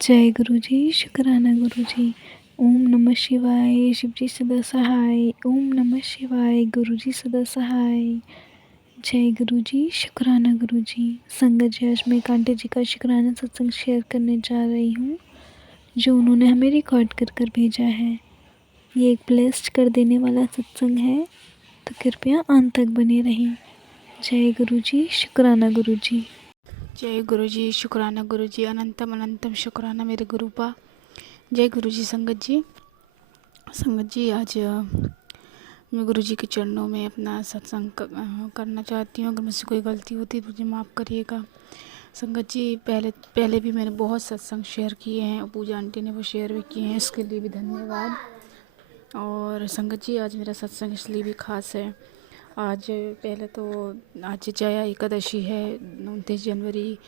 जय गुरु जी, शुक्राना गुरु जी। ओम नमः शिवाय, शिव जी सदा सहाय। ओम नमः शिवाय, गुरु जी सदा सहाय। जय गुरु जी, शुक्राना गुरु जी। संगत जी, आज मैं कांटे जी का शुक्राना सत्संग शेयर करने जा रही हूँ, जो उन्होंने हमें रिकॉर्ड कर कर भेजा है। ये एक ब्लेस्ड कर देने वाला सत्संग है, तो कृपया अंत तक बने रहें। जय गुरु जी, शुक्राना गुरु जी। जय गुरु जी, शुक्राना गुरु जी। अनंतम अनंतम शुक्राना मेरे गुरुपा। जय गुरु जी। संगत जी आज मैं गुरु जी के चरणों में अपना सत्संग करना चाहती हूँ। अगर मुझसे कोई गलती होती तो मुझे माफ़ करिएगा। संगत जी, पहले भी मैंने बहुत सत्संग शेयर किए हैं और पूजा आंटी ने वो शेयर भी किए हैं, इसके लिए भी धन्यवाद। और संगत जी, आज मेरा सत्संग इसलिए भी खास है। आज पहले तो आज जया एकादशी है, 29 जनवरी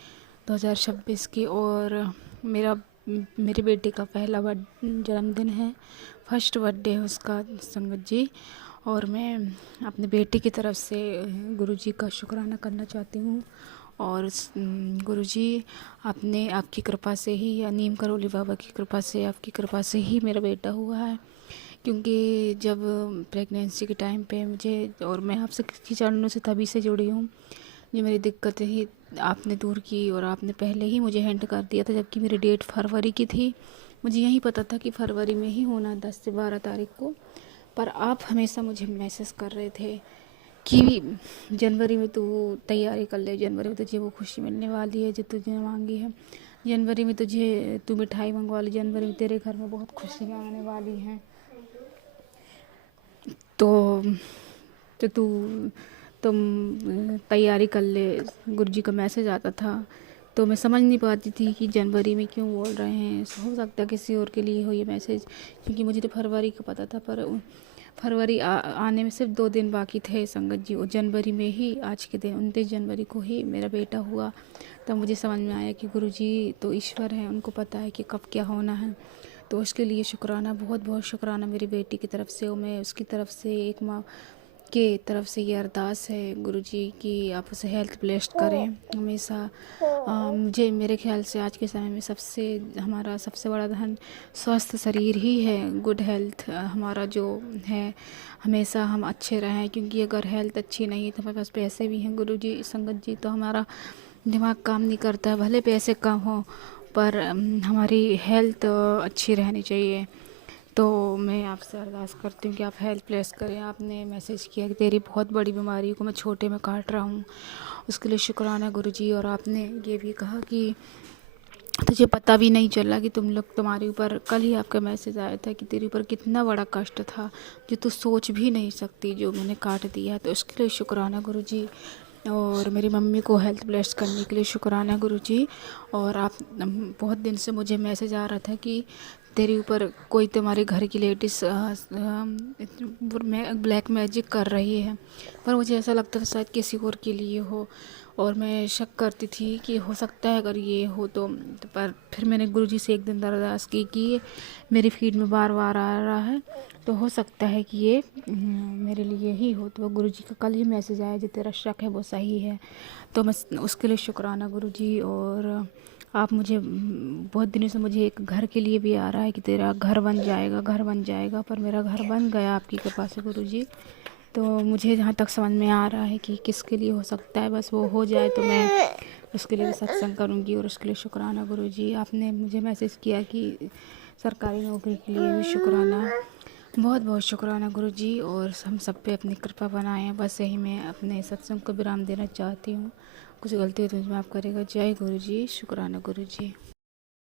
2026 की, और मेरे बेटे का पहला जन्मदिन है, फर्स्ट बर्थडे है उसका संगत जी। और मैं अपने बेटे की तरफ से गुरु जी का शुक्राना करना चाहती हूँ। और गुरु जी, आपकी कृपा से ही, या नीम करोली बाबा की कृपा से, आपकी कृपा से ही मेरा बेटा हुआ है। क्योंकि जब प्रेगनेंसी के टाइम पे मुझे, और मैं आपसे किसी चरणों से तभी से जुड़ी हूँ, जो मेरी दिक्कतें ही आपने दूर की, और आपने पहले ही मुझे हिंट कर दिया था, जबकि मेरी डेट फरवरी की थी। मुझे यही पता था कि फरवरी में ही होना, 10 से 12 तारीख को। पर आप हमेशा मुझे मैसेज कर रहे थे कि जनवरी में तू तैयारी कर ले, जनवरी में तुझे वो खुशी मिलने वाली है जो तुझे मांगी है, जनवरी में तू मिठाई मंगवा ली, जनवरी में तेरे घर में बहुत खुशियाँ आने वाली हैं। तो तू तुम तैयारी कर ले, गुरु जी का मैसेज आता था। तो मैं समझ नहीं पाती थी कि जनवरी में क्यों बोल रहे हैं, हो सकता है किसी और के लिए हो ये मैसेज, क्योंकि मुझे तो फरवरी का पता था। पर फरवरी आने में सिर्फ 2 दिन बाकी थे संगत जी, और जनवरी में ही, आज के दिन 29 जनवरी को ही मेरा बेटा हुआ। तब मुझे समझ में आया कि गुरु जी तो ईश्वर हैं, उनको पता है कि कब क्या होना है। तो उसके लिए शुक्राना, बहुत बहुत शुक्राना मेरी बेटी की तरफ से। और मैं उसकी तरफ से, एक माँ के तरफ से ये अरदास है गुरु जी कि आप उसे हेल्थ ब्लेस्ड करें हमेशा। मुझे, मेरे ख्याल से आज के समय में हमारा सबसे बड़ा धन स्वस्थ शरीर ही है। गुड हेल्थ हमारा जो है, हमेशा हम अच्छे रहें, क्योंकि अगर हेल्थ अच्छी नहीं है तो हमारे पास पैसे भी हैं गुरु जी, संगत जी, तो हमारा दिमाग काम नहीं करता है। भले पैसे कम हो, पर हमारी हेल्थ अच्छी रहनी चाहिए। तो मैं आपसे अरदास करती हूँ कि आप हेल्प प्लेस करें। आपने मैसेज किया कि तेरी बहुत बड़ी बीमारी को मैं छोटे में काट रहा हूँ, उसके लिए शुक्राना गुरुजी। और आपने ये भी कहा कि तुझे पता भी नहीं चला कि तुम्हारे ऊपर, कल ही आपका मैसेज आया था कि तेरे ऊपर कितना बड़ा कष्ट था जो तू सोच भी नहीं सकती, जो मैंने काट दिया। तो उसके लिए शुक्राना गुरुजी। और मेरी मम्मी को हेल्थ ब्लेस करने के लिए शुक्राना गुरुजी। और आप, बहुत दिन से मुझे मैसेज आ रहा था कि तेरे ऊपर कोई तुम्हारे घर की लेडीज ब्लैक मैजिक कर रही है, पर मुझे ऐसा लगता था शायद किसी और के लिए हो, और मैं शक करती थी कि हो सकता है अगर ये हो तो। पर फिर मैंने गुरुजी से एक दिन अरदास की कि ये मेरी फीड में बार बार आ रहा है, तो हो सकता है कि ये मेरे लिए ही हो। तो गुरुजी का कल ही मैसेज आया, जो तेरा शक है वो सही है। तो मैं उसके लिए शुक्राना गुरुजी। और आप मुझे, बहुत दिनों से मुझे एक घर के लिए भी आ रहा है कि तेरा घर बन जाएगा, घर बन जाएगा, पर मेरा घर बन गया आपकी कृपा से गुरुजी। तो मुझे जहाँ तक समझ में आ रहा है कि किसके लिए हो सकता है, बस वो हो जाए तो मैं उसके लिए भी सत्संग करूँगी। और उसके लिए शुक्राना गुरुजी। आपने मुझे मैसेज किया कि सरकारी नौकरी के लिए भी शुक्राना, बहुत बहुत शुक्राना गुरुजी। और हम सब पे अपनी कृपा बनाएं। बस यही मैं अपने सत्संग को विराम देना चाहती हूँ। कुछ गलती हो तो मुझे माफ़ करेगा। जय गुरुजी, शुक्राना गुरुजी।